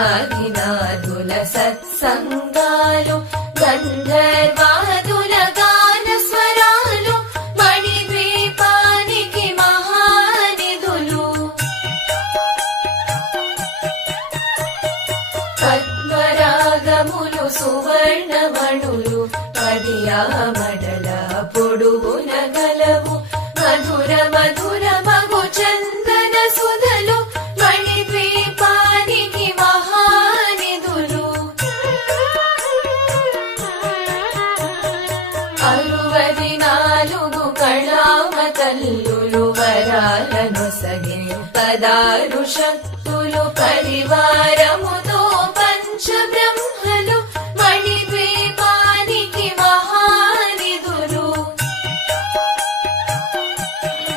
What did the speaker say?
ఇంద్రాదినాథుల సత్సంగాలు గంధర్వాదుల గాన స్వరాలు మణిద్వీపానికి మహానిధులు పద్మరాగములు సువర్ణమణులు పడియామడల పొడుగున గలవు మధుర మధుర మగు చందన సుధలు మణిద్వీపానికి మహానిధులు 64 కళామతల్లులు వరాలను సగే 16 శక్తులు పరివార